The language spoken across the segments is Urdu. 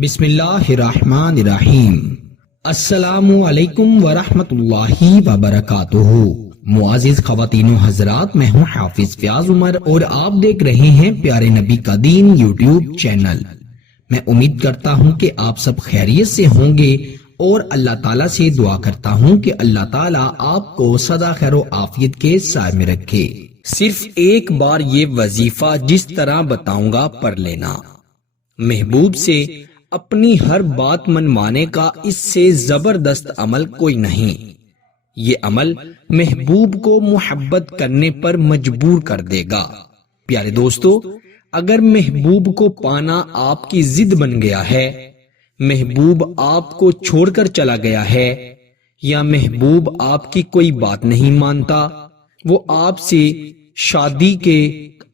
بسم اللہ الرحمن الرحیم۔ السلام علیکم ورحمۃ اللہ وبرکاتہ۔ معزز خواتین و حضرات، میں ہوں حافظ فیاض عمر اور آپ دیکھ رہے ہیں پیارے نبی کا دین یوٹیوب چینل۔ میں امید کرتا ہوں کہ آپ سب خیریت سے ہوں گے اور اللہ تعالیٰ سے دعا کرتا ہوں کہ اللہ تعالیٰ آپ کو سدا خیر و عافیت کے سائے میں رکھے۔ صرف ایک بار یہ وظیفہ جس طرح بتاؤں گا پڑھ لینا۔ محبوب سے اپنی ہر بات منوانے کا اس سے زبردست عمل کوئی نہیں۔ یہ عمل محبوب کو محبت کرنے پر مجبور کر دے گا۔ پیارے دوستو، اگر محبوب کو پانا آپ کی ضد بن گیا ہے، محبوب آپ کو چھوڑ کر چلا گیا ہے، یا محبوب آپ کی کوئی بات نہیں مانتا، وہ آپ سے شادی کے،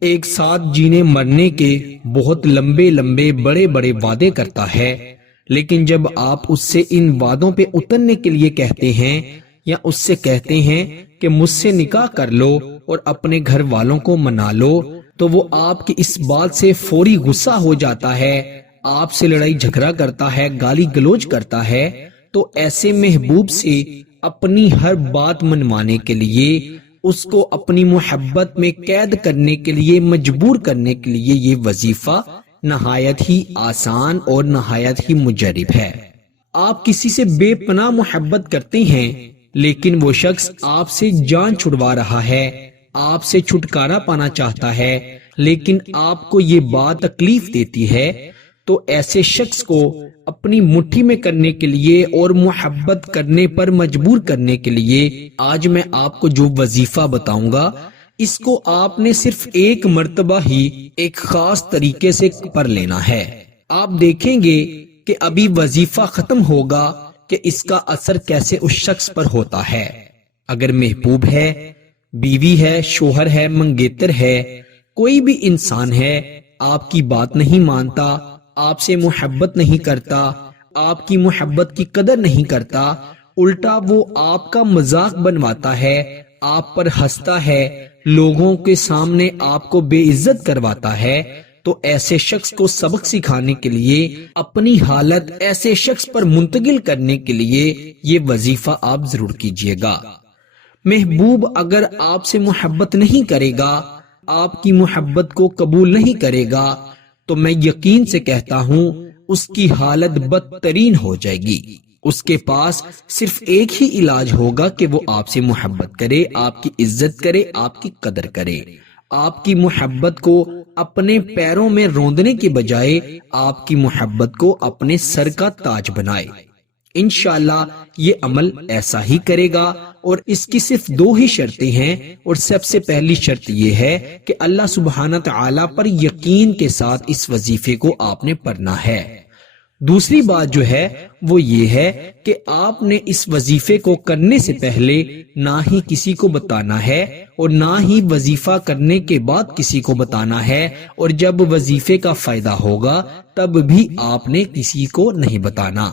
ایک ساتھ جینے مرنے کے بہت لمبے لمبے بڑے بڑے وعدے کرتا ہے، لیکن جب آپ اس سے ان وعدوں پہ اترنے کے لیے کہتے ہیں یا اس سے کہتے ہیں کہ مجھ سے نکاح کر لو اور اپنے گھر والوں کو منا لو، تو وہ آپ کی اس بات سے فوری غصہ ہو جاتا ہے، آپ سے لڑائی جھگڑا کرتا ہے، گالی گلوچ کرتا ہے۔ تو ایسے محبوب سے اپنی ہر بات منوانے کے لیے، اس کو اپنی محبت میں قید کرنے کے لیے، مجبور کرنے کے لیے یہ وظیفہ نہایت ہی آسان اور نہایت ہی مجرب ہے۔ آپ کسی سے بے پناہ محبت کرتے ہیں، لیکن وہ شخص آپ سے جان چھڑوا رہا ہے، آپ سے چھٹکارا پانا چاہتا ہے، لیکن آپ کو یہ بات تکلیف دیتی ہے، تو ایسے شخص کو اپنی مٹھی میں کرنے کے لیے اور محبت کرنے پر مجبور کرنے کے لیے آج میں آپ کو جو وظیفہ بتاؤں گا، اس کو آپ نے صرف ایک مرتبہ ہی ایک خاص طریقے سے پڑھ لینا ہے۔ آپ دیکھیں گے کہ ابھی وظیفہ ختم ہوگا کہ اس کا اثر کیسے اس شخص پر ہوتا ہے۔ اگر محبوب ہے، بیوی ہے، شوہر ہے، منگیتر ہے، کوئی بھی انسان ہے، آپ کی بات نہیں مانتا، آپ سے محبت نہیں کرتا، آپ کی محبت کی قدر نہیں کرتا، الٹا وہ آپ کا مذاق بنواتا ہے، آپ پر ہنستا ہے، لوگوں کے سامنے آپ کو بے عزت کرواتا ہے، تو ایسے شخص کو سبق سکھانے کے لیے، اپنی حالت ایسے شخص پر منتقل کرنے کے لیے یہ وظیفہ آپ ضرور کیجئے گا۔ محبوب اگر آپ سے محبت نہیں کرے گا، آپ کی محبت کو قبول نہیں کرے گا، تو میں یقین سے کہتا ہوں اس کی حالت بدترین ہو جائے گی۔ اس کے پاس صرف ایک ہی علاج ہوگا کہ وہ آپ سے محبت کرے، آپ کی عزت کرے، آپ کی قدر کرے، آپ کی محبت کو اپنے پیروں میں روندنے کے بجائے آپ کی محبت کو اپنے سر کا تاج بنائے۔ انشاءاللہ یہ عمل ایسا ہی کرے گا، اور اس کی صرف دو ہی شرطیں ہیں، اور سب سے پہلی شرط یہ ہے کہ اللہ سبحانہ تعالیٰ پر یقین کے ساتھ اس وظیفے کو آپ نے پڑھنا ہے۔ دوسری بات جو ہے وہ یہ ہے کہ آپ نے اس وظیفے کو کرنے سے پہلے نہ ہی کسی کو بتانا ہے، اور نہ ہی وظیفہ کرنے کے بعد کسی کو بتانا ہے، اور جب وظیفے کا فائدہ ہوگا تب بھی آپ نے کسی کو نہیں بتانا۔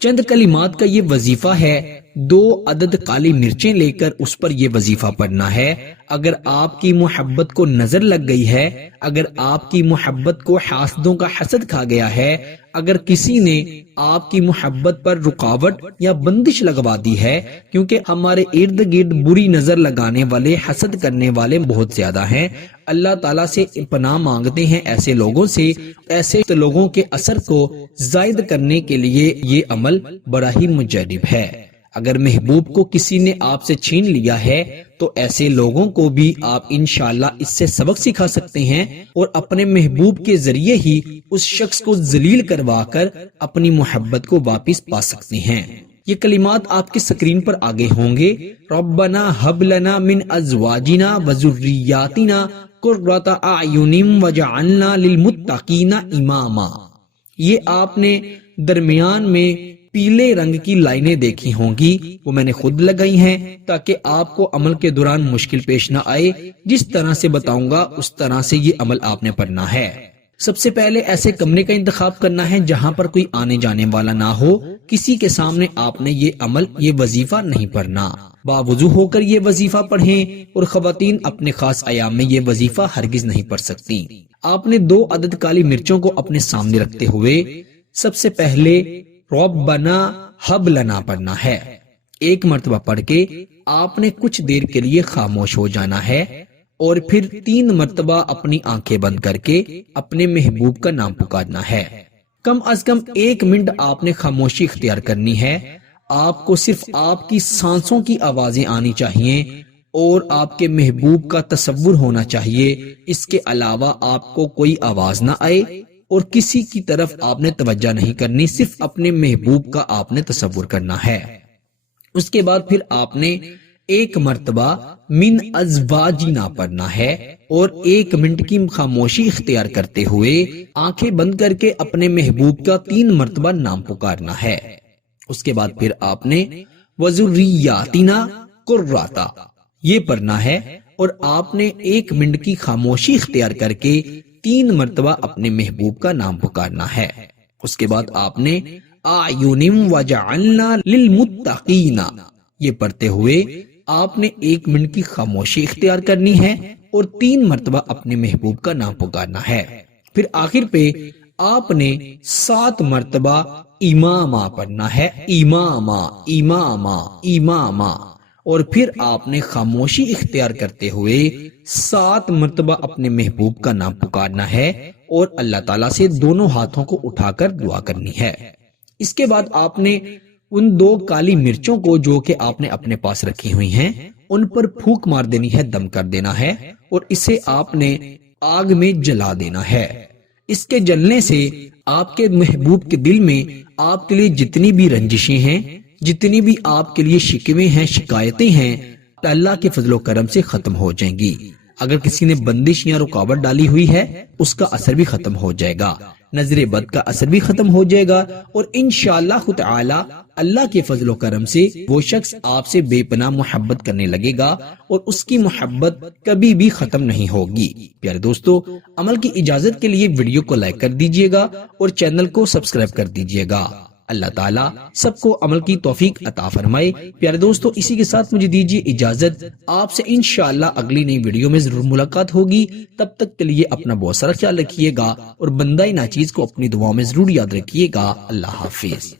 چند کلمات کا یہ وظیفہ ہے، 2 عدد کالی مرچیں لے کر اس پر یہ وظیفہ پڑھنا ہے۔ اگر آپ کی محبت کو نظر لگ گئی ہے، اگر آپ کی محبت کو حاسدوں کا حسد کھا گیا ہے، اگر کسی نے آپ کی محبت پر رکاوٹ یا بندش لگوا دی ہے، کیونکہ ہمارے ارد گرد بری نظر لگانے والے، حسد کرنے والے بہت زیادہ ہیں، اللہ تعالیٰ سے پناہ مانگتے ہیں ایسے لوگوں سے۔ ایسے لوگوں کے اثر کو زائد کرنے کے لیے یہ عمل بڑا ہی مجرب ہے۔ اگر محبوب کو کسی نے آپ سے چھین لیا ہے، تو ایسے لوگوں کو بھی آپ انشاءاللہ اس سے سبق سکھا سکتے ہیں، اور اپنے محبوب کے ذریعے ہی اس شخص کو ذلیل کروا کر اپنی محبت کو واپس پا سکتے ہیں۔ یہ کلمات آپ کی سکرین پر آگے ہوں گے۔ ربنا ہب لنا من ازواجنا وذریاتنا قرۃ اعین وجعلنا للمتقین اماما۔ یہ آپ نے درمیان میں پیلے رنگ کی لائنیں دیکھی ہوں گی، وہ میں نے خود لگائی ہیں تاکہ آپ کو عمل کے دوران مشکل پیش نہ آئے۔ جس طرح سے بتاؤں گا اس طرح سے یہ عمل آپ نے پڑھنا ہے۔ سب سے پہلے ایسے کمرے کا انتخاب کرنا ہے جہاں پر کوئی آنے جانے والا نہ ہو، کسی کے سامنے آپ نے یہ عمل، یہ وظیفہ نہیں پڑھنا۔ باوضو ہو کر یہ وظیفہ پڑھیں، اور خواتین اپنے خاص ایام میں یہ وظیفہ ہرگز نہیں پڑھ سکتی۔ آپ نے 2 عدد کالی مرچوں کو اپنے سامنے رکھتے ہوئے سب سے پہلے ربنا ہب لنا پڑھنا ہے۔ ایک مرتبہ پڑھ کے آپ نے کچھ دیر کے لیے خاموش ہو جانا ہے اور پھر 3 مرتبہ اپنی آنکھیں بند کر کے اپنے محبوب کا نام پکارنا ہے۔ کم از کم 1 منٹ آپ نے خاموشی اختیار کرنی ہے۔ آپ کو صرف آپ کی سانسوں کی آوازیں آنی چاہیے اور آپ کے محبوب کا تصور ہونا چاہیے۔ اس کے علاوہ آپ کو کوئی آواز نہ آئے اور کسی کی طرف آپ نے توجہ نہیں کرنی، صرف اپنے محبوب کا آپ نے تصور کرنا ہے۔ اس کے بعد پھر آپ نے 1 مرتبہ من ازواجنا پڑھنا ہے اور 1 منٹ کی خاموشی اختیار کرتے ہوئے آنکھیں بند کر کے اپنے محبوب کا 3 مرتبہ نام پکارنا ہے۔ اس کے بعد پھر آپ نے وذریاتنا قرۃ یہ پڑھنا ہے اور آپ نے 1 منٹ کی خاموشی اختیار کر کے 3 مرتبہ اپنے محبوب کا نام پکارنا ہے۔ اس کے بعد آپ نے اعین وجعلنا للمتقین یہ پڑھتے ہوئے آپ نے 1 منٹ کی خاموشی اختیار کرنی ہے اور 3 مرتبہ اپنے محبوب کا نام پکارنا ہے۔ پھر آخر پہ آپ نے 7 مرتبہ اماما پڑھنا ہے، اماما اماما اماما، اور پھر آپ نے خاموشی اختیار کرتے ہوئے 7 مرتبہ اپنے محبوب کا نام پکارنا ہے اور اللہ تعالیٰ سے دونوں ہاتھوں کو اٹھا کر دعا کرنی ہے۔ اس کے بعد آپ نے ان 2 کالی مرچوں کو جو کہ آپ نے اپنے پاس رکھی ہوئی ہیں ان پر پھونک مار دینی ہے، دم کر دینا ہے اور اسے آپ نے آگ میں جلا دینا ہے۔ اس کے جلنے سے آپ کے محبوب کے دل میں آپ کے لیے جتنی بھی رنجشیں ہیں، جتنی بھی آپ کے لیے شکوے ہیں، شکایتیں ہیں، اللہ کے فضل و کرم سے ختم ہو جائیں گی۔ اگر کسی نے بندش یا رکاوٹ ڈالی ہوئی ہے اس کا اثر بھی ختم ہو جائے گا، نظر بد کا اثر بھی ختم ہو جائے گا اور انشاءاللہ تعالی اللہ کے فضل و کرم سے وہ شخص آپ سے بے پناہ محبت کرنے لگے گا اور اس کی محبت کبھی بھی ختم نہیں ہوگی۔ پیارے دوستو، عمل کی اجازت کے لیے ویڈیو کو لائک کر دیجئے گا اور چینل کو سبسکرائب کر دیجئے گا۔ اللہ تعالیٰ سب کو عمل کی توفیق عطا فرمائے۔ پیارے دوستو، اسی کے ساتھ مجھے دیجیے اجازت، آپ سے انشاءاللہ اگلی نئی ویڈیو میں ضرور ملاقات ہوگی۔ تب تک کے لیے اپنا بہت سارا خیال رکھیے گا اور بندہ ناچیز کو اپنی دعاؤں میں ضرور یاد رکھیے گا۔ اللہ حافظ۔